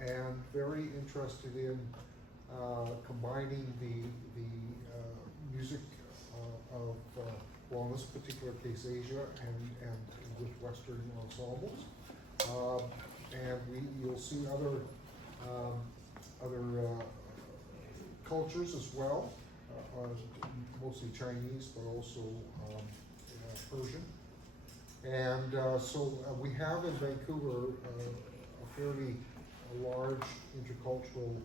and very interested in combining the music of, well, in this particular case, Asia and with Western ensembles. And you'll see other cultures as well, mostly Chinese, but also Persian. And so we have in Vancouver a fairly large intercultural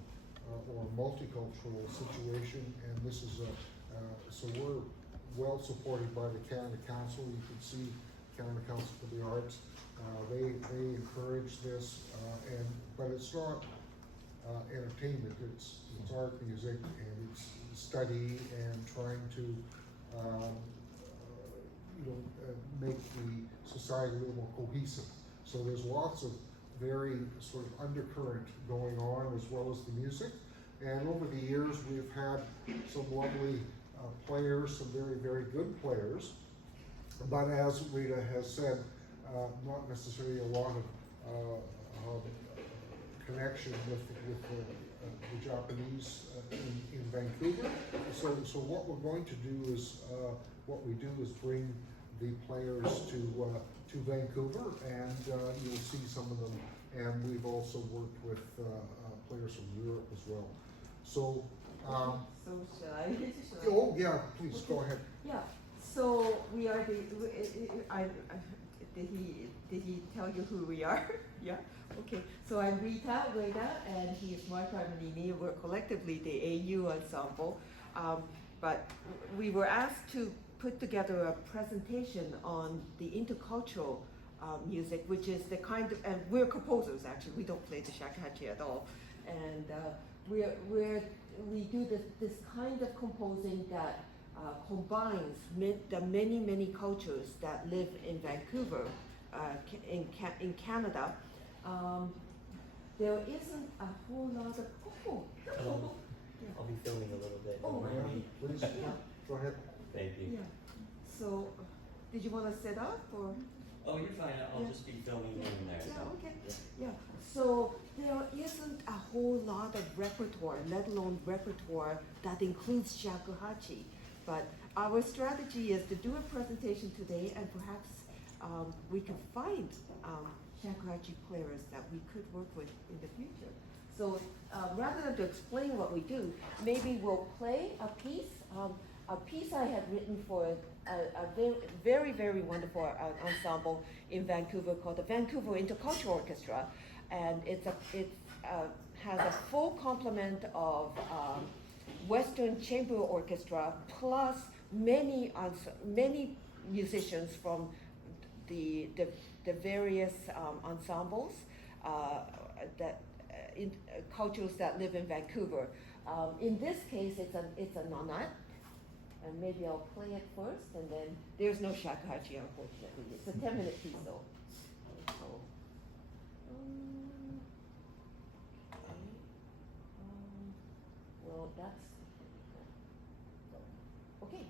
or multicultural situation, and this is so we're well supported by the Canada Council. You can see Canada Council for the Arts. They encourage this, but it's not entertainment. It's art, music, and it's study and trying to make the society a little more cohesive. So there's lots of very sort of undercurrent going on, as well as the music. And over the years, we've had some lovely players, some very, very good players. But as Rita has said, not necessarily a lot of connection with the Japanese in Vancouver. So what we're going to do is, bring the players to Vancouver, and you'll see some of them. And we've also worked with players from Europe as well. So. So shall I? Oh yeah, please go ahead. Yeah. So we are did he tell you who we are? Yeah. Okay. So I'm Rita, Ueda, and he is Mark Armamini. We're collectively the AU ensemble. But we were asked to put together a presentation on the intercultural music, which is the kind of, and we're composers actually. We don't play the shakuhachi at all, and we do this kind of composing that combines the many cultures that live in Vancouver, in Canada. There isn't a whole lot of I'll be filming a little bit. Oh, Yeah, please, yeah. go ahead. Thank you. Yeah. So, did you want to set up or? Oh, you're fine. I'll Yeah. just be filming here and there. Yeah. So. Okay. Yeah. Yeah. So there isn't a whole lot of repertoire, let alone repertoire that includes shakuhachi. But our strategy is to do a presentation today, and perhaps we can find shakuhachi players that we could work with in the future. So rather than to explain what we do, maybe we'll play a piece I had written for a very wonderful ensemble in Vancouver called the Vancouver Intercultural Orchestra, and it has a full complement of Western chamber orchestra plus many musicians from the various ensembles cultures that live in Vancouver. In this case, it's a nonat, and maybe I'll play it first, and then there's no shakuhachi, unfortunately. It's a 10-minute piece though. So, well, that's okay.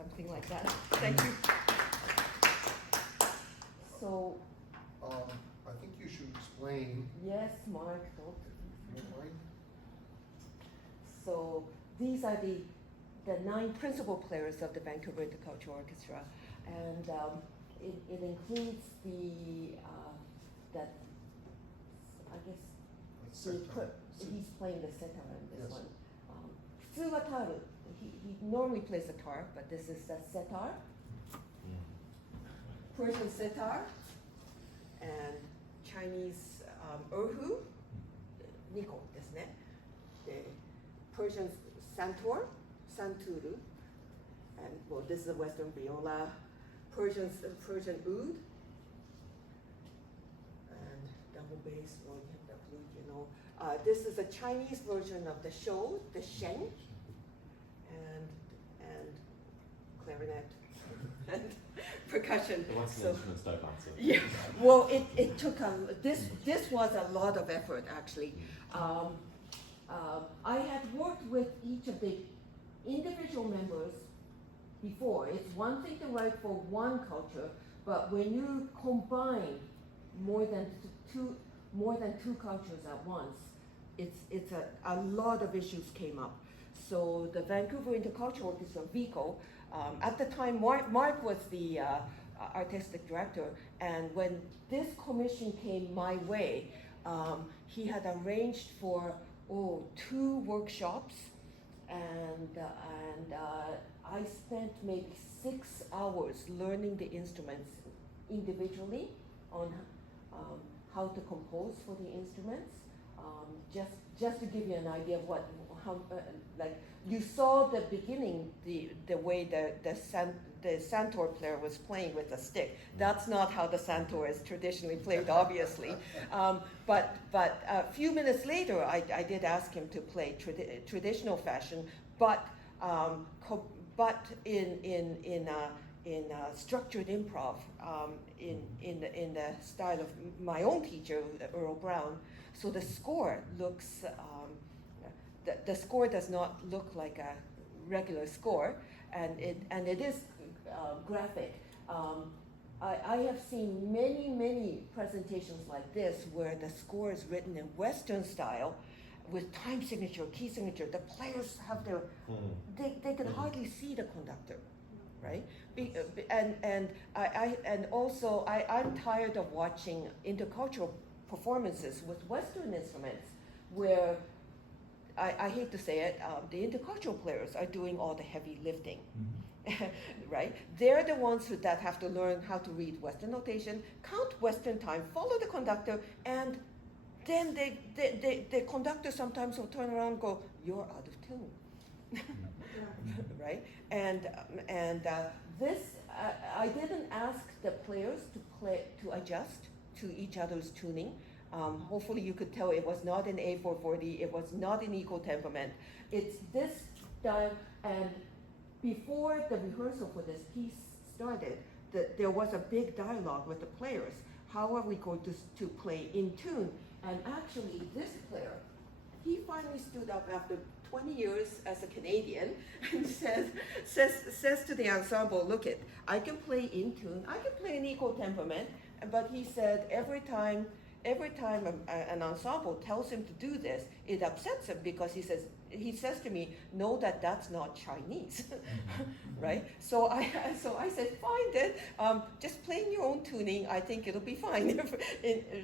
something like that. Thank you. So, I think you should explain, yes, Mark, don't. if you don't mind. So these are the 9 principal players of the Vancouver Intercultural Orchestra, and it includes that I guess he's playing the sitar in this Yes. one. Suwataru, he normally plays the guitar, but this is the sitar, Persian sitar, and Chinese erhu, niko desu ne. The Persian santuru, and well, this is a Western viola, Persian oud, and double bass, well, you have the flute, you know. This is a Chinese version of the show, the sheng, and clarinet, and percussion. The Western So- instruments don't matter. Yeah, well, it took this was a lot of effort, actually. I had worked with each of the individual members before. It's one thing to write for one culture, but when you combine more than two cultures at once, it's a lot of issues came up. So the Vancouver Intercultural Orchestra, VICO, at the time Mark was the artistic director, and when this commission came my way, he had arranged for 2 workshops, and I spent maybe 6 hours learning the instruments individually on how to compose for the instruments. Just to give you an idea of how like you saw the beginning, the way the santur player was playing with a stick. That's not how the santur is traditionally played, obviously. But a few minutes later, I did ask him to play traditional fashion, but in structured improv, in the style of my own teacher, Earl Brown. So the score looks. The score does not look like a regular score, and it is graphic. I have seen many presentations like this where the score is written in Western style, with time signature, key signature. The players have their they can hardly see the conductor, right? And also I'm tired of watching intercultural performances with Western instruments where. I hate to say it, the intercultural players are doing all the heavy lifting, right? They're the ones that have to learn how to read Western notation, count Western time, follow the conductor, and then the conductor sometimes will turn around and go, "You're out of tune," right? And this I didn't ask the players to adjust to each other's tuning. Hopefully you could tell it was not in A440, it was not in equal temperament. It's this style, and before the rehearsal for this piece started, there was a big dialogue with the players. How are we going to play in tune? And actually this player, he finally stood up after 20 years as a Canadian and says to the ensemble, "Look I can play in tune, I can play in equal temperament," but he said every time an ensemble tells him to do this, it upsets him because he says to me, "No, that's not Chinese," right? So I said, "Fine then, just play in your own tuning. I think it'll be fine."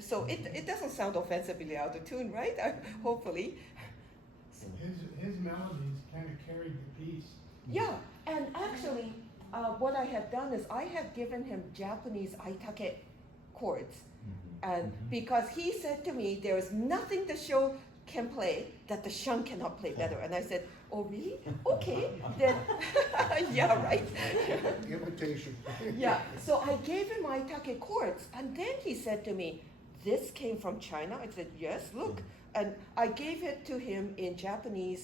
So it doesn't sound offensively out of tune, right? Hopefully. His melodies kind of carried the piece. Yeah, and actually, what I had done is I had given him Japanese aitake chords. And because he said to me, there is nothing the show can play that the shun cannot play better. And I said, "Oh, really? Okay, then." Yeah, right. Invitation. Yeah, so I gave him aitake chords, and then he said to me, "This came from China?" I said, "Yes, look." And I gave it to him in Japanese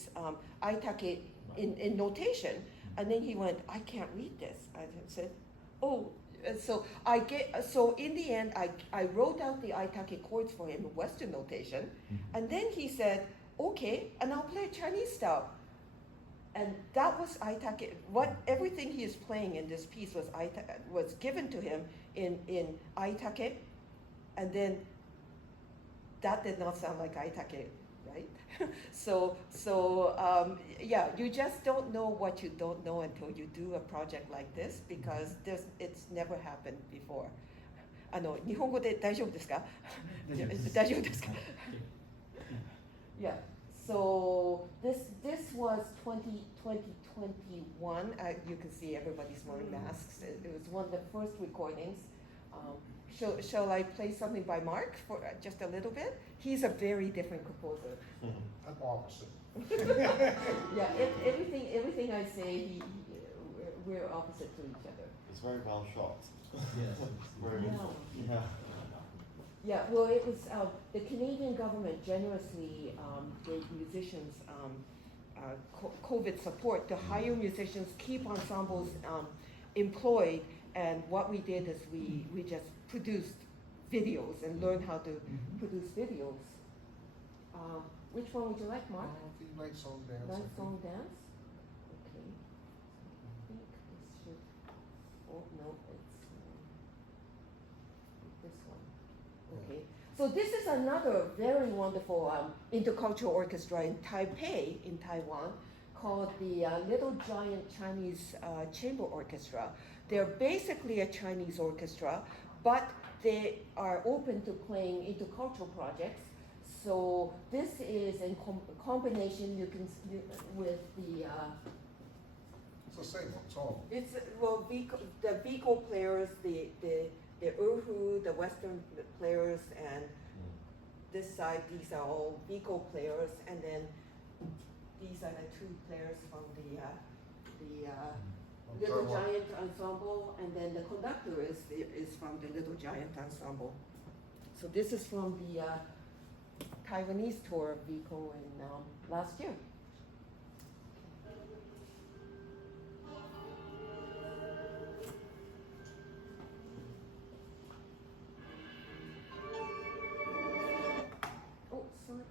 aitake in notation, and then he went, "I can't read this." I said, "Oh." So in the end, I wrote out the aitake chords for him in Western notation, and then he said, "Okay, and I'll play Chinese style." And that was Aitake. Everything he is playing in this piece was given to him in Aitake, and then that did not sound like Aitake, right? Yeah, you just don't know what you don't know until you do a project like this, because it's never happened before. 日本語で大丈夫ですか？大丈夫ですか？ Yeah. So this was 2021. You can see everybody's wearing masks. It was one of the first recordings. Shall I play something by Mark for just a little bit? He's a very different composer. I'm opposite. Yeah, everything I say, we're opposite to each other. It's very well shot. Yes. Very, Yeah. yeah. Yeah, well, it was the Canadian government generously gave musicians COVID support to hire musicians, keep ensembles employed, and what we did is we just produced videos and learned how to produce videos. Which one would you like, Mark? The night song dance. I Night think. song dance? Okay. I think this should, oh no, it's this one. Okay. So this is another very wonderful intercultural orchestra in Taipei, in Taiwan, called the Little Giant Chinese Chamber Orchestra. They're basically a Chinese orchestra, but they are open to playing intercultural projects. So this is in combination with the. It's the same one, it's all. It's well, the Vico players, the Urhu, the Western players, and this side, these are all Vico players, and then these are the two players from the Little Taiwan. Giant Ensemble, and then the conductor is from the Little Giant Ensemble. So this is from the Taiwanese tour of Vico in last year. Oh, sorry.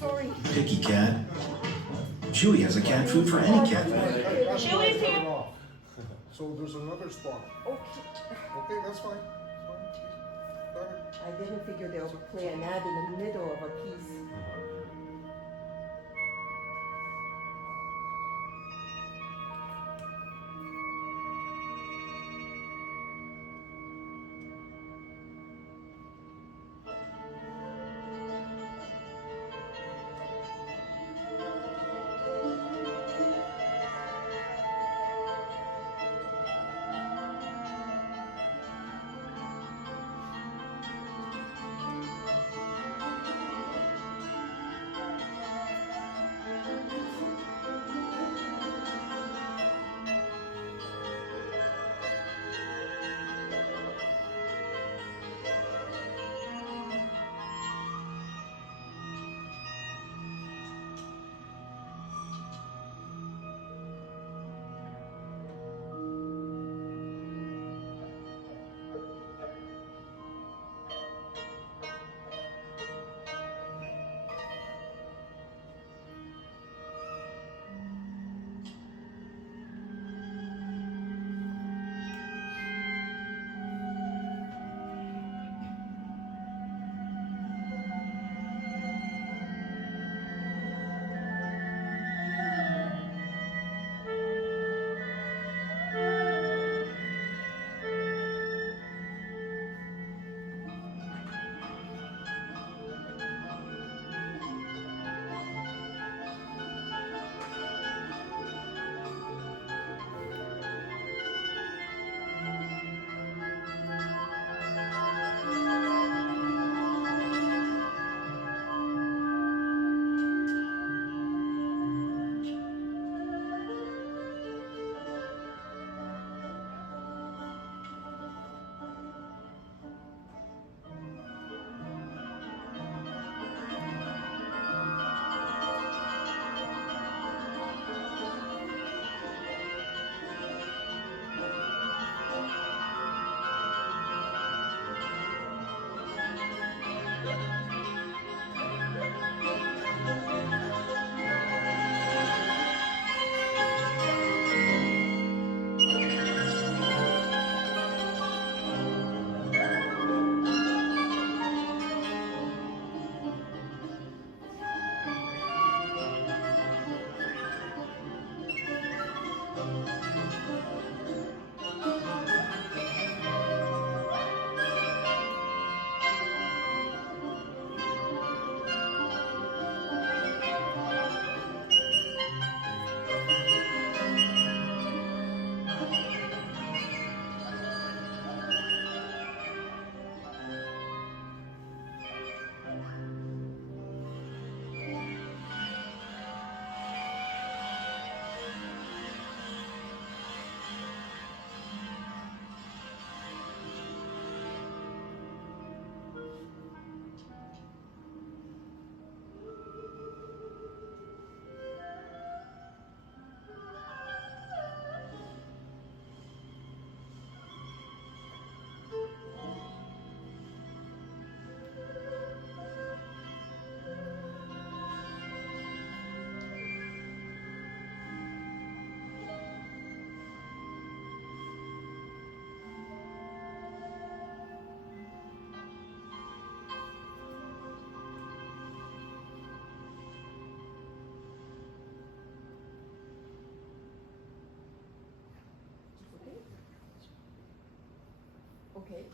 sorry. Picky cat. Chewy has a cat food for any cat. Chewy's here. So there's another spot. Okay. Okay, that's fine. That's fine. Got it. I didn't figure they would play an ad in the middle of a piece. Okay.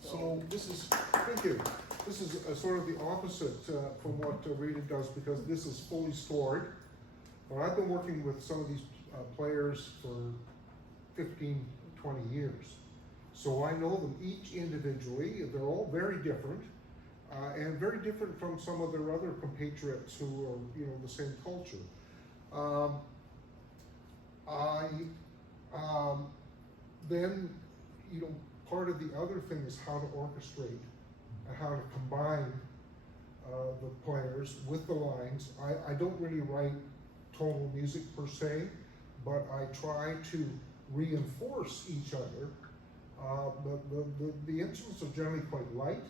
So this is, thank you. This is sort of the opposite from what Rita does, because this is fully scored. But I've been working with some of these players for 15, 20 years. So I know them each individually. They're all very different, and very different from some of their other compatriots who are, you know, the same culture. Then, you know, part of the other thing is how to orchestrate and how to combine the players with the lines. I don't really write tonal music per se, but I try to reinforce each other. But the instruments are generally quite light.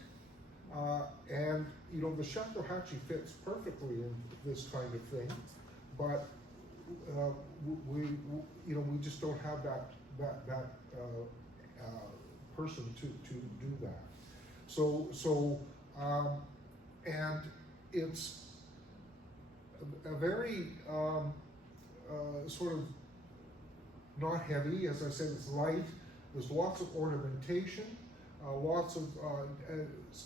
And, you know, the shakuhachi fits perfectly in this kind of thing, but we just don't have that person to do that. And it's a very sort of not heavy, as I said, it's light. There's lots of ornamentation, lots of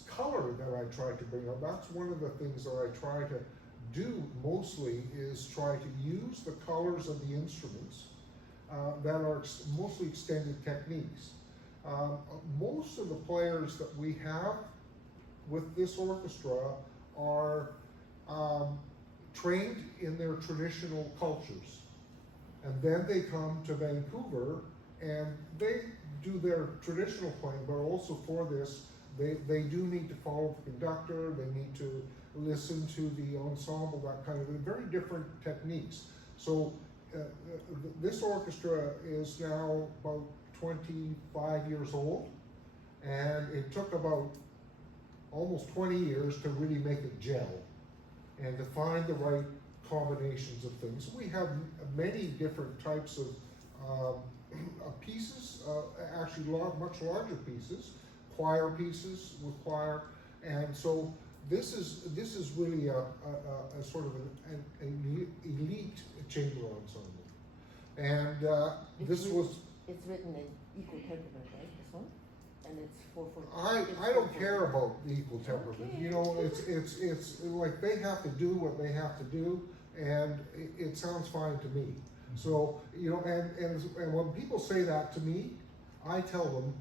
color that I try to bring out. That's one of the things that I try to do mostly, is try to use the colors of the instruments that are mostly extended techniques. Most of the players that we have with this orchestra are trained in their traditional cultures. And then they come to Vancouver and they do their traditional playing, but also for this, they do need to follow the conductor, they need to listen to the ensemble, that kind of very different techniques. So this orchestra is now about 25 years old, and it took about almost 20 years to really make it gel and to find the right combinations of things. We have many different types of pieces, actually much larger pieces, choir pieces with choir, and so this is really a sort of an elite chamber ensemble, and this was. It's written in equal temperament, right? This one, and it's 4/4. I don't care about the equal temperament. Okay. You know, it's like they have to do what they have to do, and it sounds fine to me. So, you know, and when people say that to me, I tell them,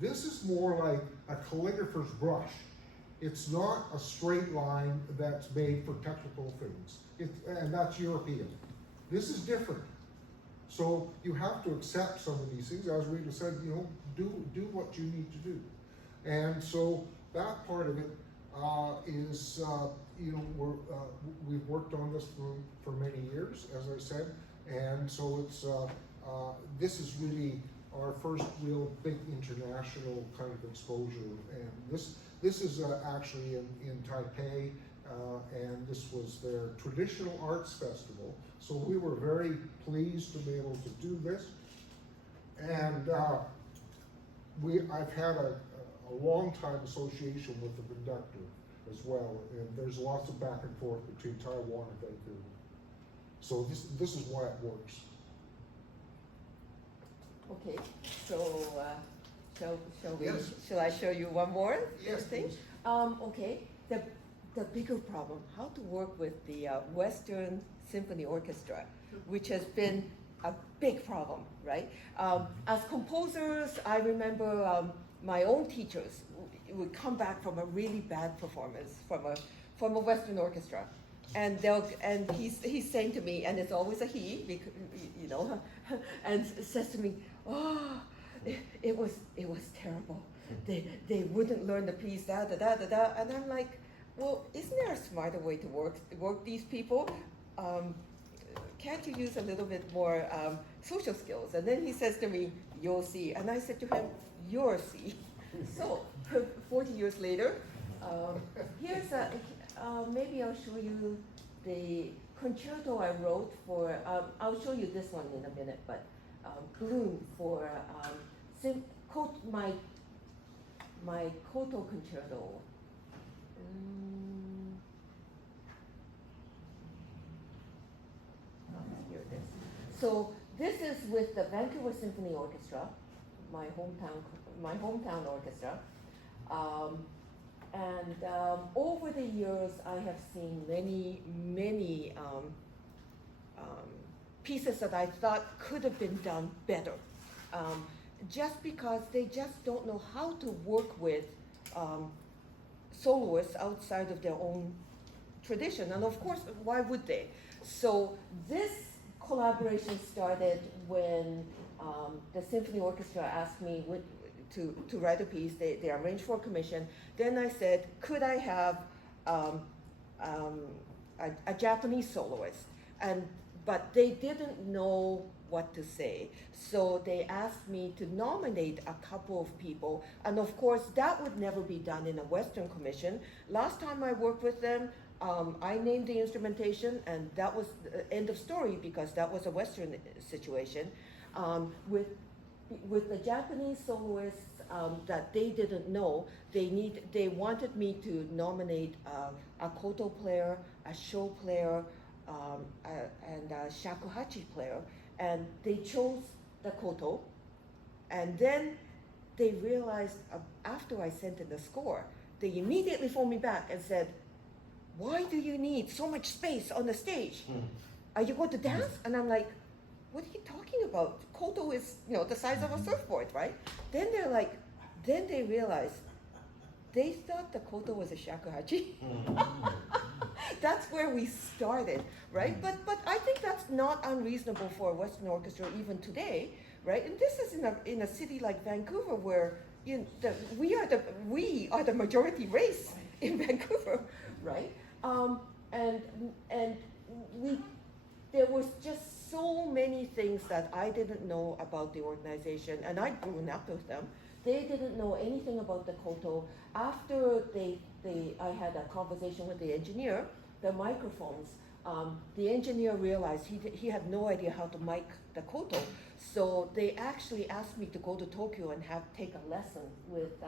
this is more like a calligrapher's brush. It's not a straight line that's made for technical things. And that's European. This is different. So you have to accept some of these things. As Rita said, you know, do what you need to do. And so that part of it is, you know, we've worked on this for many years, as I said. And so it's, this is really our first real big international kind of exposure. And this is actually in Taipei, and this was their traditional arts festival. So we were very pleased to be able to do this. And I've had a long time association with the conductor as well. And there's lots of back and forth between Taiwan and Vancouver. So this is why it works. Okay, so shall we? Yes. Shall I show you one more Yes, thing? please. Okay, the bigger problem: how to work with the Western Symphony Orchestra, which has been a big problem, right? As composers, I remember my own teachers would come back from a really bad performance from a Western orchestra. And he's saying to me, and it's always a he, because, you know, and says to me, "Oh, it was terrible. They wouldn't learn the piece, da da da da da." And I'm like, "Well, isn't there a smarter way to work these people? Can't you use a little bit more social skills?" And then he says to me, "You'll see." And I said to him, "You'll see." So 40 years later, here's a. Maybe I'll show you the concerto I wrote for, I'll show you this one in a minute, but Bloom for my Koto concerto. Here it is. So this is with the Vancouver Symphony Orchestra, my hometown orchestra. And over the years, I have seen many pieces that I thought could have been done better, just because they just don't know how to work with soloists outside of their own tradition. And of course, why would they? So this collaboration started when the symphony orchestra asked me to write a piece. They arranged for a commission. Then I said, could I have a Japanese soloist? And but they didn't know what to say. So they asked me to nominate a couple of people, and of course that would never be done in a Western commission. Last time I worked with them, I named the instrumentation, and that was the end of story because that was a Western situation. With the Japanese soloists that they didn't know, they wanted me to nominate a koto player, a sho player, and a shakuhachi player, and they chose the koto, and then they realized after I sent in the score, they immediately phoned me back and said, "Why do you need so much space on the stage? Are you going to dance?" And I'm like, "What are you talking about? Koto is, the size of a surfboard, right?" Then they realized they thought the koto was a shakuhachi. That's where we started, right? But I think that's not unreasonable for a Western orchestra even today, right? And this is in a city like Vancouver where we are the majority race in Vancouver, right? And there was just so many things that I didn't know about the organization, and I'd grown up with them. They didn't know anything about the koto. After I had a conversation with the engineer, the microphones, the engineer realized he had no idea how to mic the koto. So they actually asked me to go to Tokyo and take a lesson with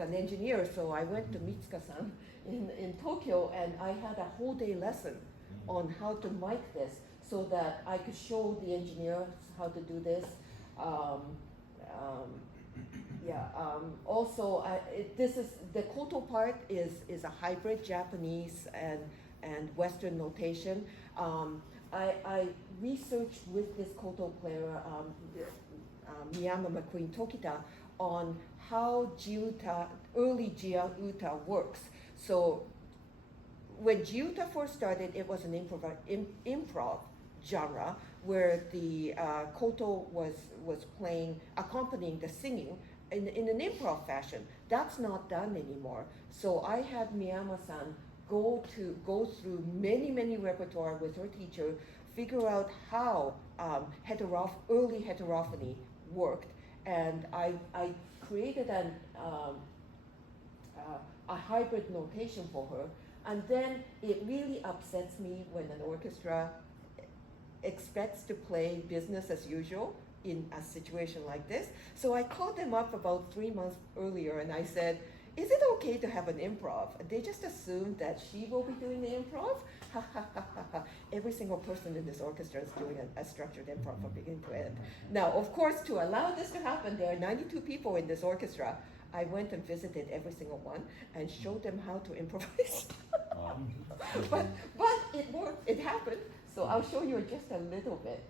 an engineer. So I went to Mitsuka-san in Tokyo, and I had a whole day lesson on how to mic this so that I could show the engineers how to do this. Also, the koto part is a hybrid Japanese and Western notation. I researched with this koto player, Miyama McQueen Tokita, on how early jiuta works. So when jiuta first started, it was an improv genre where the koto was accompanying the singing in an improv fashion. That's not done anymore. So I had Miyama-san go through many repertoire with her teacher, figure out how early heterophony worked, and I created a hybrid notation for her. And then it really upsets me when an orchestra expects to play business as usual in a situation like this. So I called them up about 3 months earlier and I said, "Is it okay to have an improv?" They just assumed that she will be doing the improv. Every single person in this orchestra is doing a structured improv from beginning to end. Now, of course, to allow this to happen, there are 92 people in this orchestra. I went and visited every single one and showed them how to improvise. but it worked, it happened. So I'll show you just a little bit.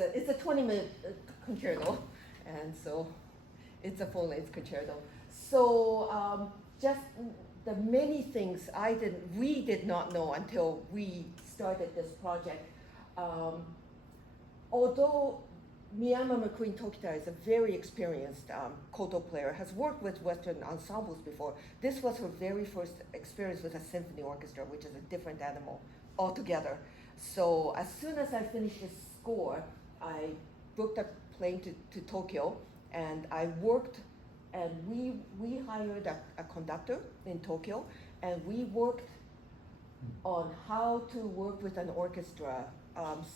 it's a 20-minute concerto, and so it's a full-length concerto. So just the many things we did not know until we started this project. Although Miyama McQueen Tokita is a very experienced koto player, has worked with Western ensembles before. This was her very first experience with a symphony orchestra, which is a different animal altogether. So as soon as I finished the score, I booked a plane to Tokyo, and I worked, and we hired a conductor in Tokyo, and we worked on how to work with an orchestra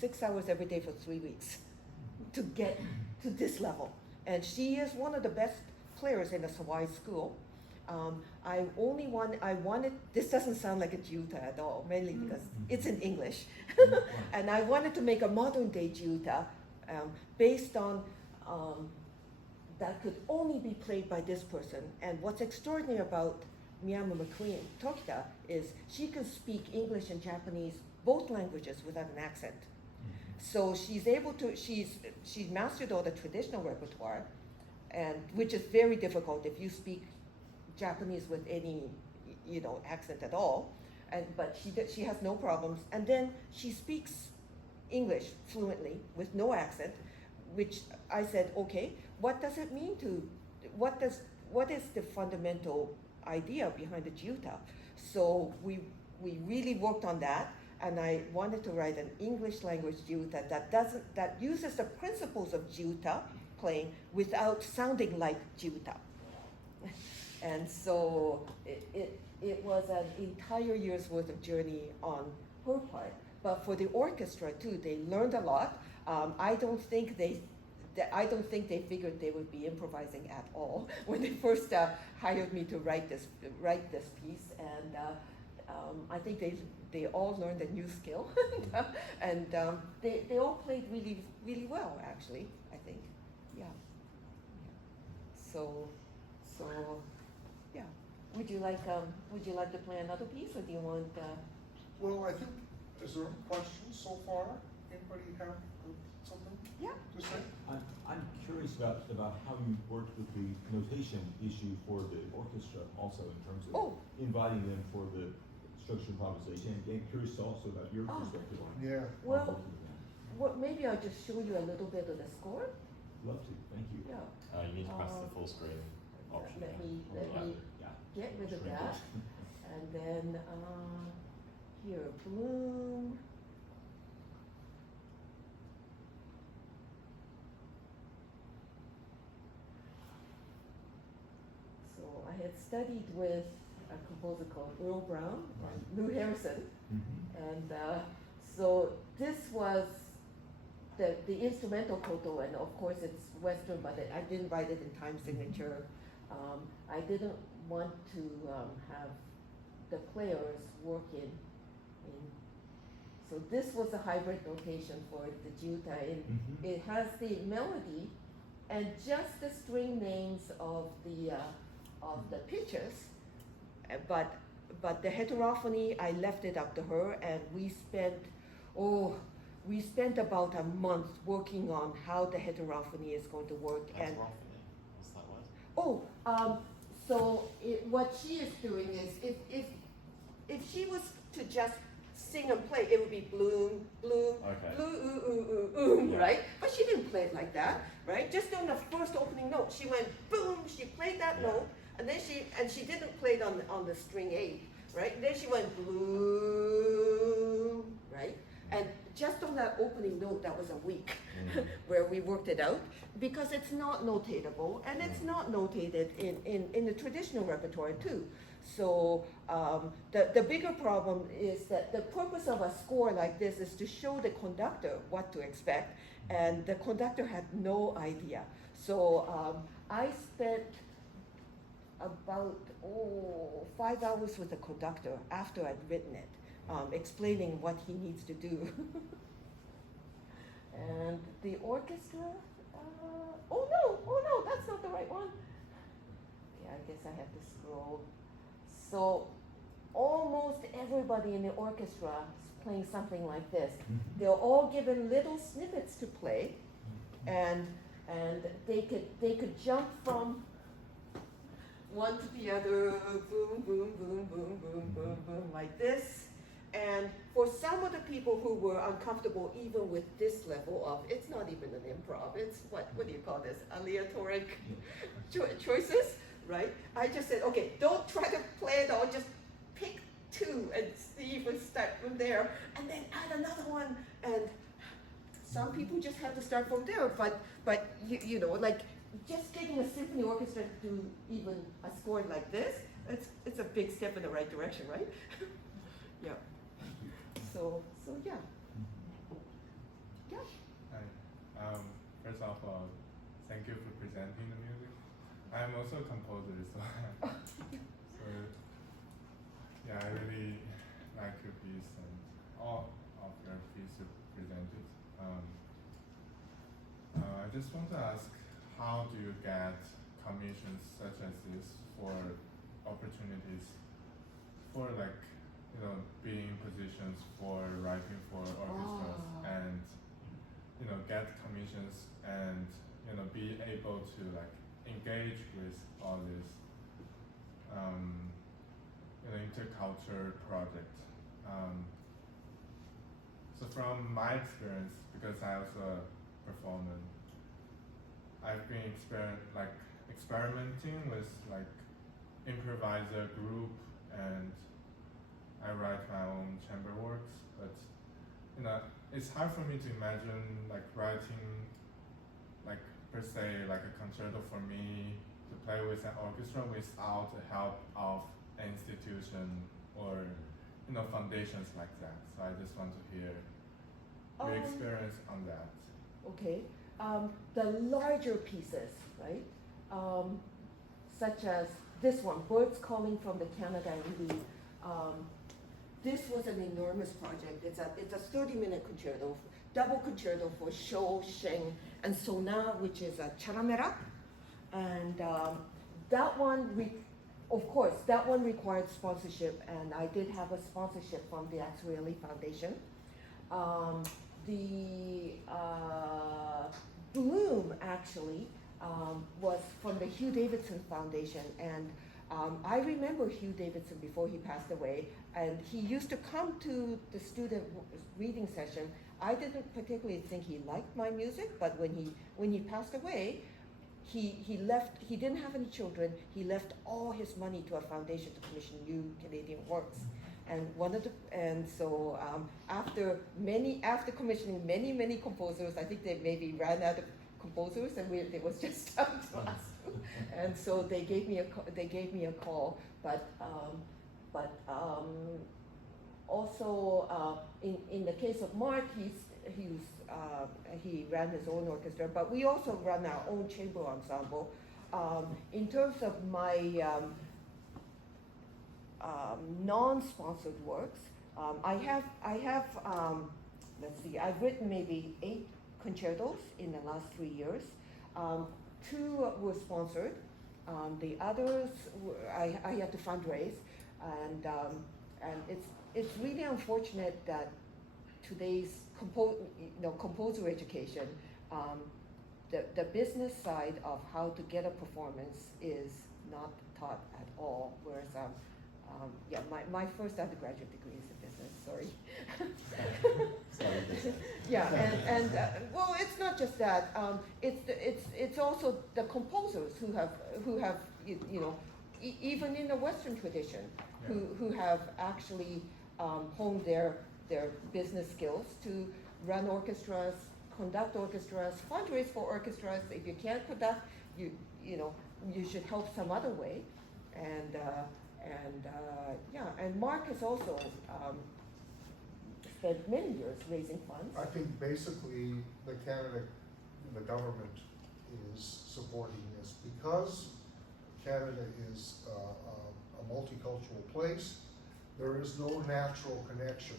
6 hours every day for 3 weeks to get to this level. And she is one of the best players in the Hawaii school. I wanted, this doesn't sound like a jiuta at all, mainly because it's in English. And I wanted to make a modern day jiuta based on that could only be played by this person. And what's extraordinary about Miyama McQueen Tokita is she can speak English and Japanese, both languages, without an accent. So she's able to, she's mastered all the traditional repertoire, and which is very difficult if you speak Japanese with any, accent at all. But she has no problems. And then she speaks English fluently with no accent, which I said, okay, what does it mean what is the fundamental idea behind the jiuta? So we really worked on that. And I wanted to write an English language jiuta that uses the principles of jiuta playing without sounding like jiuta. And so it was an entire year's worth of journey on her part. But for the orchestra too, they learned a lot. I don't think they figured they would be improvising at all when they first hired me to write this piece. And I think they all learned a new skill, and they all played really, really well, actually, I think. Yeah. So yeah. Would you like to play another piece, or do you want? Well, I think, is there any questions so far? Anybody have something Yeah. to say? I'm curious about how you worked with the notation issue for the orchestra, also in terms of inviting them for the structured improvisation, and curious also about your perspective on Yeah. Well, working with them. Well, maybe I'll just show you a little bit of the score. Love to, thank you. Yeah. You need to press the full screen option. Let me Yeah. get rid of Shrink it. that, and then here, Bloom. So I had studied with a composer called Earl Brown and Lou Harrison, and so this was the instrumental koto, and of course it's Western, but I didn't write it in time signature. I didn't want to have the players work in. So this was a hybrid notation for the jiuta. It has the melody and just the string names of the pitches, but the heterophony, I left it up to her, and we spent about a month working on how the heterophony is going to work. And What's that word? so what she is doing is if she was to just sing and play, it would be bloom, bloom, Okay. bloom, Yeah. right? But she didn't play it like that, right? Just on the first opening note, she went boom. She played that Yeah. note, and then she didn't play it on the string 8, right? Then she went bloom, right? And just on that opening note, that was a week where we worked it out, because it's not notatable, and it's not notated in the traditional repertoire too. So the bigger problem is that the purpose of a score like this is to show the conductor what to expect, and the conductor had no idea. So I spent about 5 hours with the conductor after I'd written it, explaining what he needs to do. And the orchestra, oh no, that's not the right one. Yeah, I guess I have to scroll. So almost everybody in the orchestra is playing something like this. They're all given little snippets to play, and they could jump from one to the other, boom, boom, boom, boom, boom, boom, boom, like this. And for some of the people who were uncomfortable even with this level of, it's not even an improv, it's what do you call this, aleatoric choices, right? I just said, okay, don't try to play it all, just pick two and see if we start from there, and then add another one. And some people just have to start from there, but you know, like just getting a symphony orchestra to do even a score like this, it's a big step in the right direction, right? Yeah. So yeah. Yeah. Hi. First of all, thank you for presenting the music. I'm also a composer, so yeah, I really like your piece and all of your pieces presented. I just want to ask, how do you get commissions such as this for opportunities for like, you know, being positions for writing for orchestras and, you know, get commissions and, you know, be able to like engage with all this, you know, intercultural project. So from my experience, because I also a performer, I've been experimenting with like improviser group, and I write my own chamber works, but you know, it's hard for me to imagine like writing like per se like a concerto for me to play with an orchestra without the help of an institution or, you know, foundations like that. So I just want to hear your experience on that. Okay. The larger pieces, right? Such as this one, Birds Calling from the Canada Indy. This was an enormous project. It's a 30-minute concerto, double concerto for Shou, Sheng, and Sona, which is a charamera. And that one, of course, that one required sponsorship, and I did have a sponsorship from the Azrieli Foundation. The Bloom actually was from the Hugh Davidson Foundation, and I remember Hugh Davidson before he passed away, and he used to come to the student reading session. I didn't particularly think he liked my music, but when he passed away, he left. He didn't have any children. He left all his money to a foundation to commission new Canadian works. And so after commissioning many composers, I think they maybe ran out of composers, and it was just down to us. And so they gave me a call. But also in the case of Mark, he ran his own orchestra, but we also run our own chamber ensemble. In terms of my non-sponsored works, I have let's see, I've written maybe 8 concertos in the last 3 years. 2 were sponsored. The others I had to fundraise, and it's really unfortunate that today's composer education, the business side of how to get a performance is not taught at all. Whereas my first undergraduate degree is in business. Sorry. Yeah, and well, it's not just that. It's also the composers who have even in the Western tradition, who have actually honed their business skills to run orchestras, conduct orchestras, fundraise for orchestras. If you can't conduct, you should help some other way. And Mark has also spent many years raising funds. I think basically the government is supporting this because Canada is a multicultural place. There is no natural connection.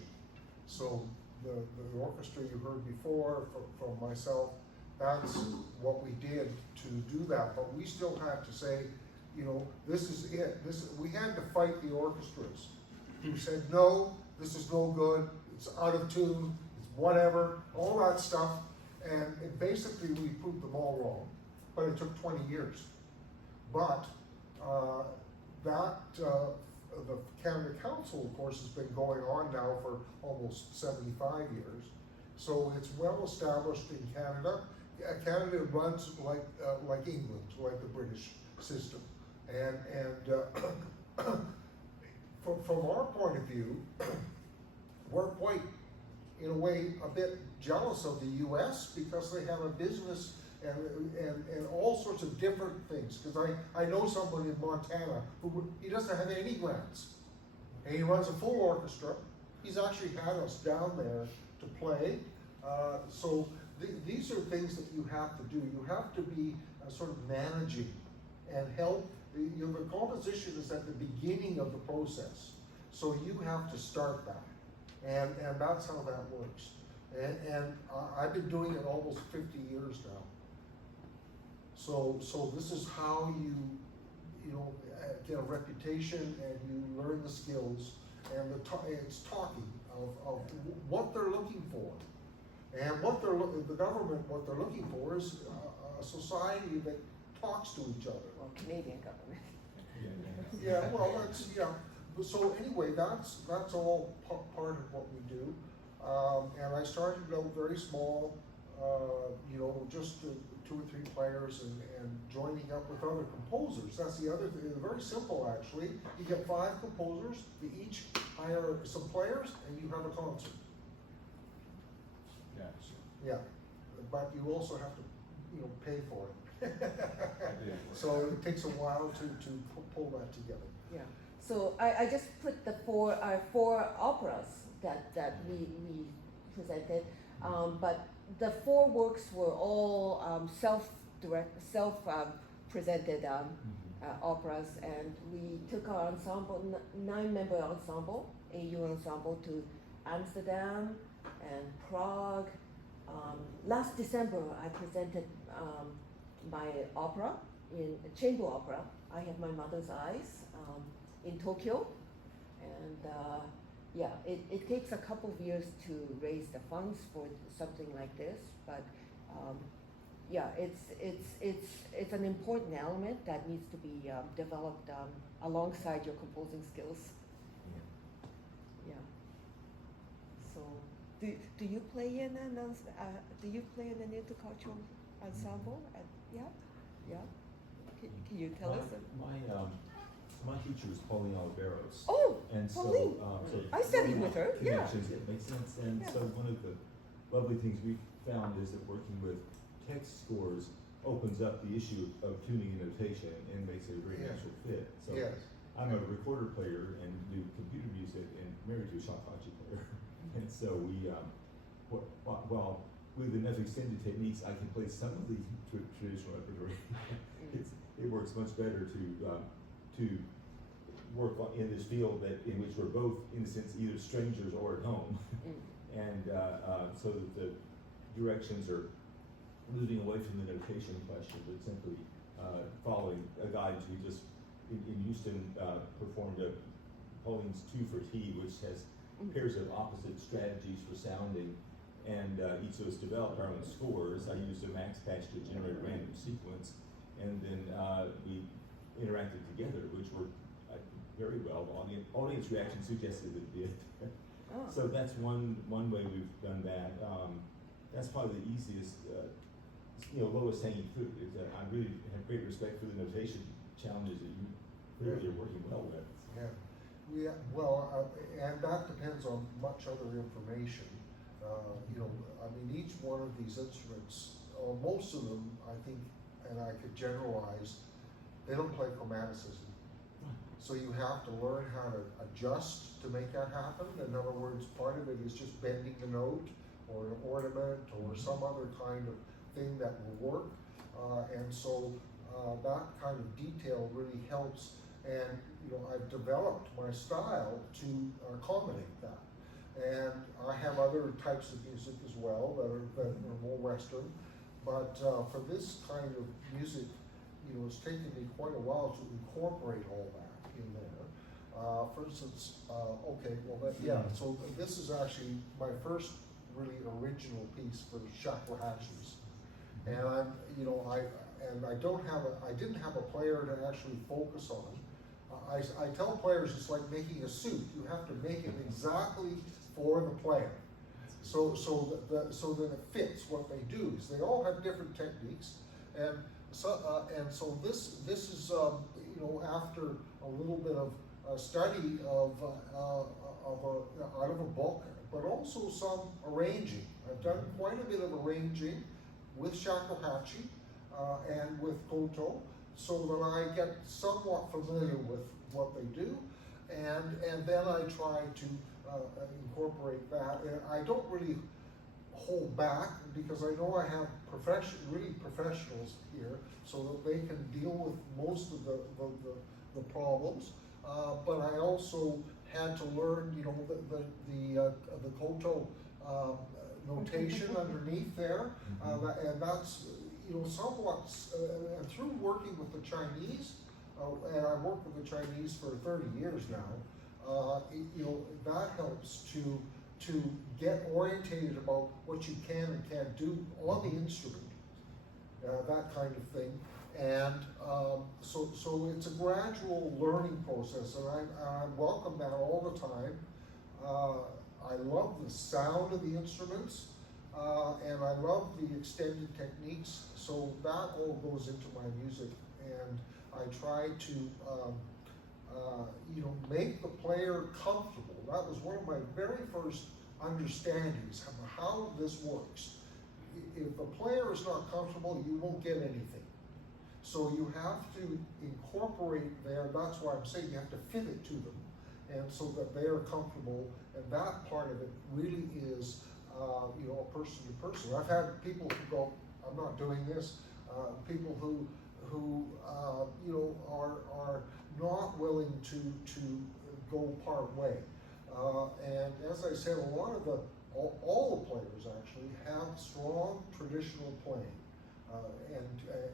So the orchestra you heard before from myself, that's what we did to do that. But we still had to say, this is it. We had to fight the orchestras who said, no, this is no good, it's out of tune, it's whatever, all that stuff. And basically we proved them all wrong, but it took 20 years. But the Canada Council, of course, has been going on now for almost 75 years. So it's well established in Canada. Canada runs like England, like the British system. And from our point of view, we're quite, in a way, a bit jealous of the US because they have a business and all sorts of different things. Because I know someone in Montana who, he doesn't have any grants. And he runs a full orchestra. He's actually had us down there to play. So these are things that you have to do. You have to be sort of managing and help. The composition is at the beginning of the process. So you have to start that. And that's how that works. And I've been doing it almost 50 years now. So this is how you get a reputation and you learn the skills, and it's talking of what they're looking for. And the government, what they're looking for is a society that talks to each other. Well, Canadian government. Yeah, well, so anyway, that's all part of what we do. And I started out very small, just 2 or 3 players and joining up with other composers. That's the other thing. It's very simple, actually. You get 5 composers, you each hire some players, and you have a concert. Yeah. Yeah, but you also have to, pay for it. So it takes a while to pull that together. Yeah. So I just put the four operas that we presented, but the 4 works were all self-presented operas, and we took our ensemble, 9-member ensemble, AU ensemble, to Amsterdam and Prague. Last December, I presented my opera in chamber opera. I Have My Mother's Eyes in Tokyo, and it takes a couple of years to raise the funds for something like this, but it's an important element that needs to be developed alongside your composing skills. Yeah. So, do you play in an intercultural ensemble? Yeah. Can you tell us? My teacher is Pauline Oliveros. Oh, and Pauline. So I studied with her. Yeah. Connections, it makes sense. And Yeah. so one of the lovely things we've found is that working with text scores opens up the issue of tuning and notation and makes it a very Yeah. natural fit. So Yes. I'm a recorder player and do computer music and married to a Shakuhachi player. And so we, well, with enough extended techniques, I can play some of the traditional repertoire. It works much better to work in this field in which we're both, in a sense, either strangers or at home. And so that the directions are moving away from the notation question, but simply following a guide. We just, in Houston, performed Pauline's 2 for T, which has pairs of opposite strategies for sounding, and each of us developed our own scores. I used a max patch to generate a random sequence, and then we interacted together, which worked very well. The audience reaction suggested it did. Oh. So that's one way we've done that. That's probably the easiest, lowest hanging fruit. I really have great respect for the notation challenges that you really are working well with. Yeah. And that depends on much other information. Each one of these instruments, or most of them, I think, and I could generalize, they don't play chromaticism. So you have to learn how to adjust to make that happen. In other words, part of it is just bending the note, or an ornament, or some other kind of thing that will work. And so that kind of detail really helps. And I've developed my style to accommodate that. And I have other types of music as well that are more Western. But for this kind of music, it's taken me quite a while to incorporate all that in there. For instance, okay, well, yeah, so this is actually my first really original piece for Shakuhachis. And I'm, you know, I didn't have a player to actually focus on. I tell players it's like making a suit. You have to make it exactly for the player. So that it fits what they do. Is they all have different techniques, and so this is you know, after a little bit of study of out of a book, but also some arranging. I've done quite a bit of arranging with Shakuhachi and with Koto, so that I get somewhat familiar with what they do, and then I try to incorporate that. And I don't really hold back because I know I have really professionals here, so that they can deal with most of the problems. But I also had to learn, you know, the Koto notation underneath there, and that's, you know, somewhat, and through working with the Chinese, and I've worked with the Chinese for 30 years now, you know, that helps to get orientated about what you can and can't do on the instrument, that kind of thing. And so it's a gradual learning process, and I welcome that all the time. I love the sound of the instruments, and I love the extended techniques, so that all goes into my music, and I try to you know, make the player comfortable. That was one of my very first understandings of how this works. If the player is not comfortable, you won't get anything. So you have to incorporate there, that's why I'm saying you have to fit it to them, and so that they are comfortable, and that part of it really is, you know, person to person. I've had people who go, I'm not doing this, people who you know, are not willing to go part way. And as I said, a lot of all the players actually have strong traditional playing.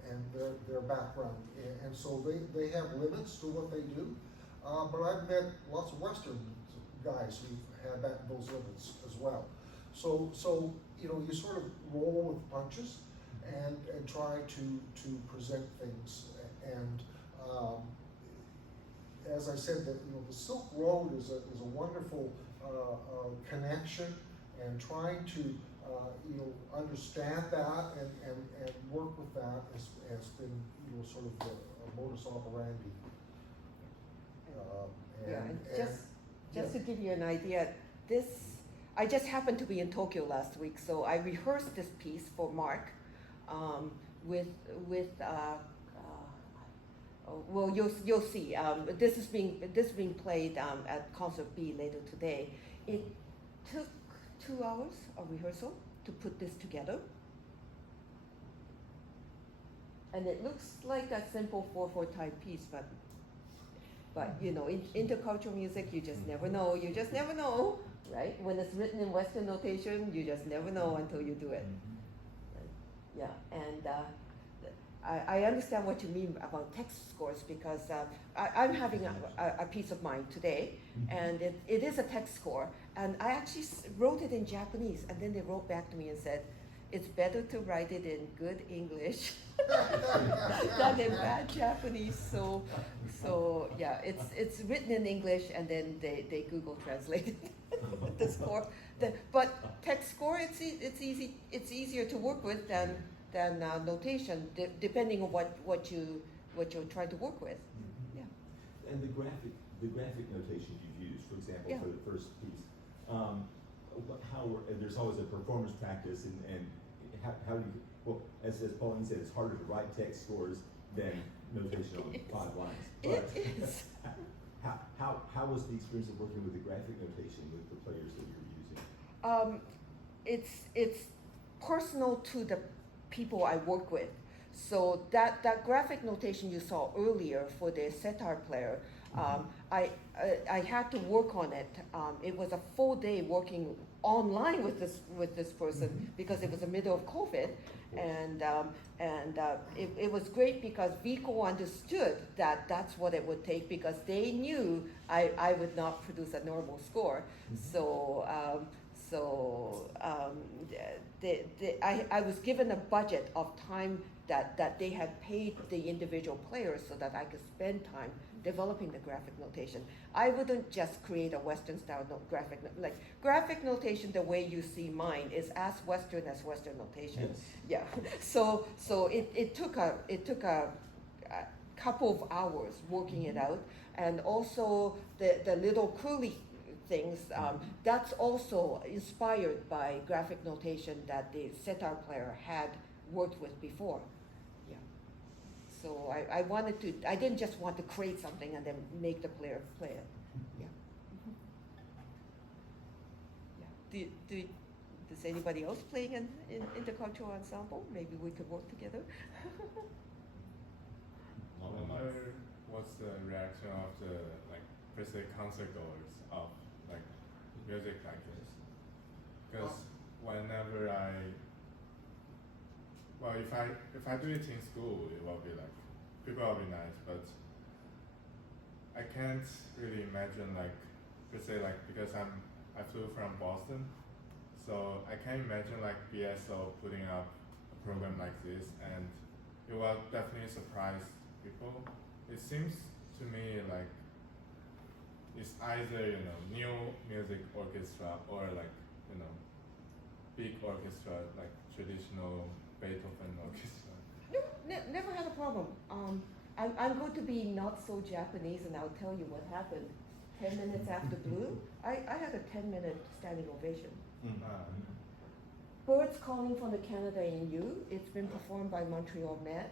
And their background, and so they have limits to what they do, but I've met lots of Western guys who have those limits as well. So you know, you sort of roll with the punches and try to present things. And as I said, that, you know, the Silk Road is a wonderful connection, and trying to you know, understand that and work with that has been, you know, sort of a modus operandi. Just to give you an idea, I just happened to be in Tokyo last week, so I rehearsed this piece for Mark with well, you'll see. This is being played at Concert B later today. It took 2 hours of rehearsal to put this together. And it looks like a simple 4/4 type piece, but you know, in intercultural music, you just never know. You just never know, right? When it's written in Western notation, you just never know until you do it. Yeah, and I understand what you mean about text scores, because I'm having a piece of mine today, and it is a text score, and I actually wrote it in Japanese, and then they wrote back to me and said, it's better to write it in good English than in bad Japanese. So yeah, it's written in English, and then they Google translated the score. But text score, it's easy. It's easier to work with than notation, depending on what you're trying to work with. Yeah. And the graphic notation you've used, for example, Yeah. for the first piece, there's always a performance practice, and how do you, well, as Pauline said, it's harder to write text scores than notation on 5 lines. But It is. how was the experience of working with the graphic notation with the players that you're using? It's personal to the people I work with. So that graphic notation you saw earlier for the sitar player, I had to work on it. It was a full day working online with this person because it was the middle of COVID, and it was great because Vico understood that that's what it would take because they knew I would not produce a normal score. I was given a budget of time that they had paid the individual players so that I could spend time developing the graphic notation. I wouldn't just create a Western style like graphic notation the way you see mine is as Western as Western notation. Yes. Yeah. So it took a couple of hours working it out, and also the little curly things, that's also inspired by graphic notation that the sitar player had worked with before. Yeah. So I didn't just want to create something and then make the player play it. Yeah. Yeah. Does anybody else playing in intercultural ensemble? Maybe we could work together. Not I on my. wonder what's the reaction of the like per se concert goers of like music like this? Because whenever if I do it in school, it will be like people will be nice, but I can't really imagine like per se like because I flew from Boston, so I can't imagine like BSO putting up a program like this, and it will definitely surprise people. It seems to me like it's either new music orchestra or like big orchestra like traditional Beethoven orchestra. No, never had a problem. I'm going to be not so Japanese, and I'll tell you what happened. 10 minutes after Blue, I had a 10-minute standing ovation. Birds Calling from the Canada in You. It's been performed by Montreal Met,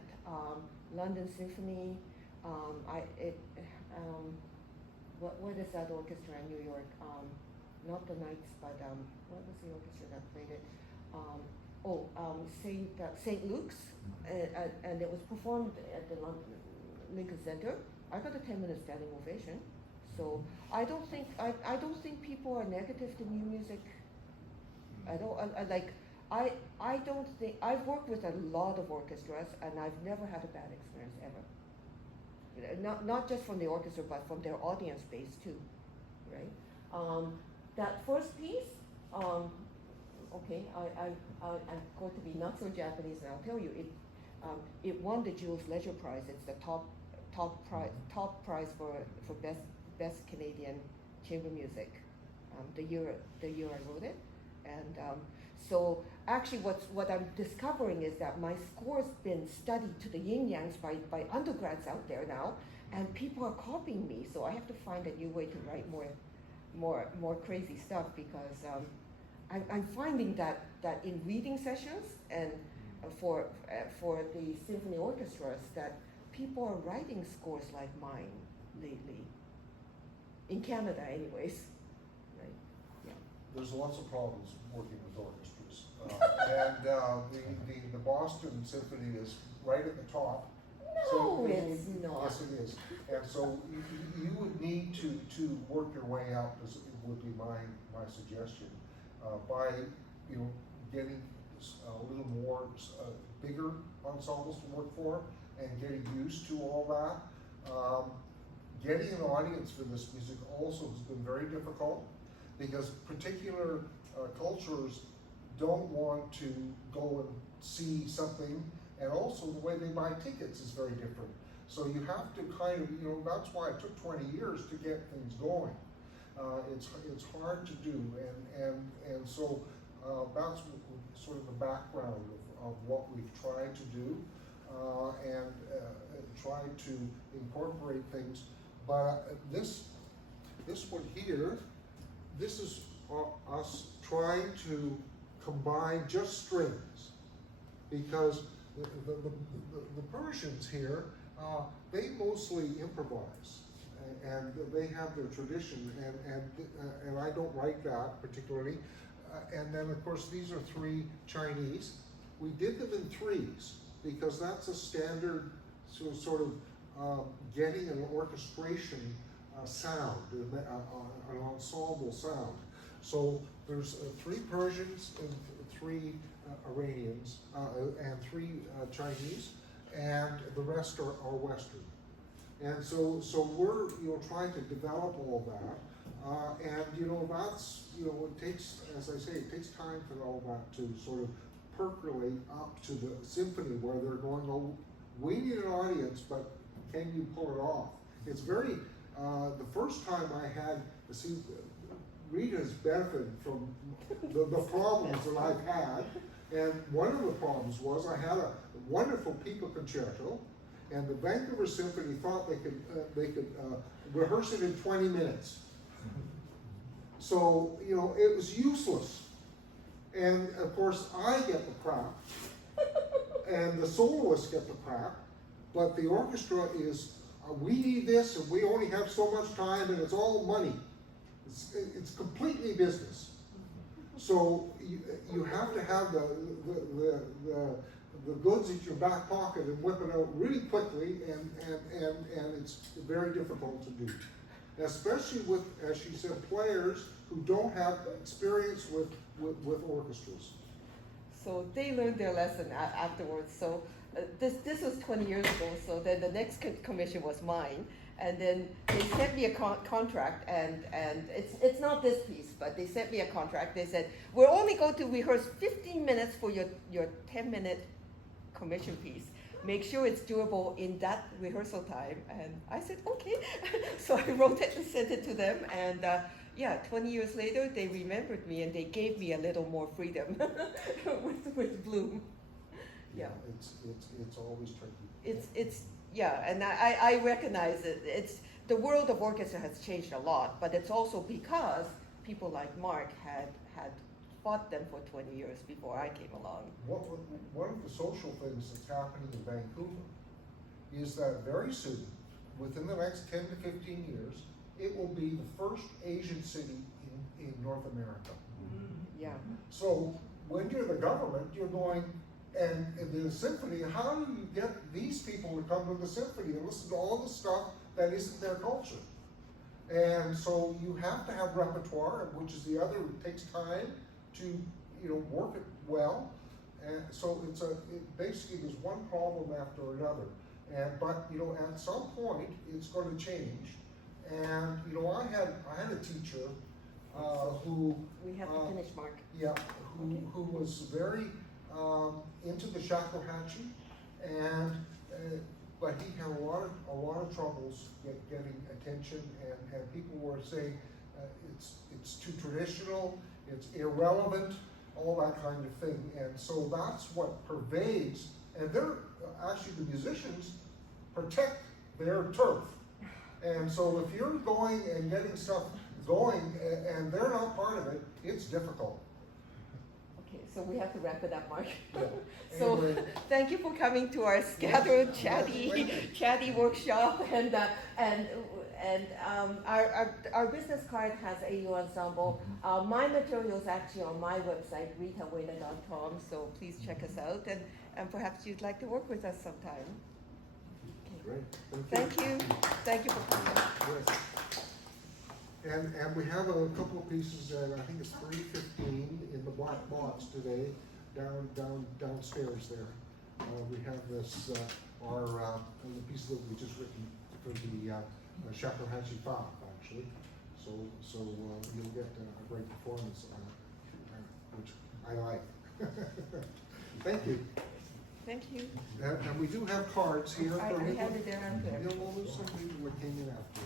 London Symphony. What is that orchestra in New York? Not the Knights, but what was the orchestra that played it? St. Luke's, and it was performed at the Lincoln Center. I got a 10-minute standing ovation. So I don't think people are negative to new music. I don't think I've worked with a lot of orchestras, and I've never had a bad experience ever. Not just from the orchestra, but from their audience base too, right? That first piece, okay, I'm going to be not so Japanese, and I'll tell you, it won the Jules Leisure Prize. It's the top prize for best Canadian chamber music. The year I wrote it, and so actually, what I'm discovering is that my score's been studied to the yin yangs by undergrads out there now, and people are copying me. So I have to find a new way to write more crazy stuff because I'm finding that in reading sessions and for the symphony orchestras that people are writing scores like mine lately. In Canada, anyways. Right? Yeah. There's lots of problems working with orchestras. The Boston Symphony is right at the top. No, it's not. Yes, it is. And so you would need to work your way out, would be my suggestion, by getting a little more bigger ensembles to work for and getting used to all that. Getting an audience for this music also has been very difficult because particular cultures don't want to go and see something, and also the way they buy tickets is very different. So you have to kind of, that's why it took 20 years to get things going. It's hard to do, and so that's sort of the background of what we've tried to do, and tried to incorporate things. But this one here, this is us trying to combine just strings, because the Persians here, they mostly improvise, and they have their tradition, and I don't like that particularly. And then of course these are 3 Chinese. We did them in 3s because that's a standard sort of getting an orchestration sound, an ensemble sound. So there's 3 Persians and 3 Iranians and 3 Chinese, and the rest are Western. And so we're trying to develop all that. And that's it takes, as I say, it takes time for all that to sort of percolate up to the symphony where they're going, oh, we need an audience, but can you pull it off? It's very, the first time I had, see, Rita's benefited from the problems that I've had, and one of the problems was I had a wonderful pipa concerto, and the Vancouver Symphony thought they could rehearse it in 20 minutes. So, it was useless. And of course, I get the crap, and the soloists get the crap, but the orchestra is, we need this, and we only have so much time, and it's all money. It's completely business. So you have to have the goods in your back pocket and whip it out really quickly, and it's very difficult to do. Especially with, as she said, players who don't have experience with orchestras. So they learned their lesson afterwards. So this was 20 years ago. So then the next commission was mine, and then they sent me a contract, and it's not this piece, but they sent me a contract. They said, we're only going to rehearse 15 minutes for your 10-minute commission piece. Make sure it's doable in that rehearsal time. And I said, okay. So I wrote it and sent it to them, and 20 years later, they remembered me, and they gave me a little more freedom with Bloom. Yeah. It's always tricky. It's and I recognize it. It's the world of orchestra has changed a lot, but it's also because people like Mark had fought them for 20 years before I came along. One of the social things that's happening in Vancouver is that very soon, within the next 10 to 15 years, it will be the first Asian city in North America. Yeah. So when you're the government, you're going, and in the symphony, how do you get these people to come to the symphony and listen to all the stuff that isn't their culture? And so you have to have repertoire, which is the other, it takes time to work it well. And so basically there's one problem after another. But at some point it's going to change. And I had a teacher who We have to finish, Mark. yeah, who was very into the Shakuhachi, and but he had a lot of troubles getting attention, and people were saying it's too traditional, it's irrelevant, all that kind of thing. And so that's what pervades, and they're actually, the musicians protect their turf. And so if you're going and getting stuff going and they're not part of it, it's difficult. Okay, so we have to wrap it up, Mark. Yeah. So Anyway. Thank you for coming to our scattered, chatty workshop, and our business card has AU Ensemble. My material is actually on my website, ritaueda.com. So please check us out, and perhaps you'd like to work with us sometime. Great. Thank you. Thank you for coming. Yes. And we have a couple of pieces at, I think it's 3:15 in the black box today, downstairs there. We have this, the pieces that we just written for the Shakuhachi 5, actually. So you'll get a great performance on it, which I like. Thank you. Thank you. And we do have cards here. I for anyone. handed them out there. You'll lose somebody who came in after.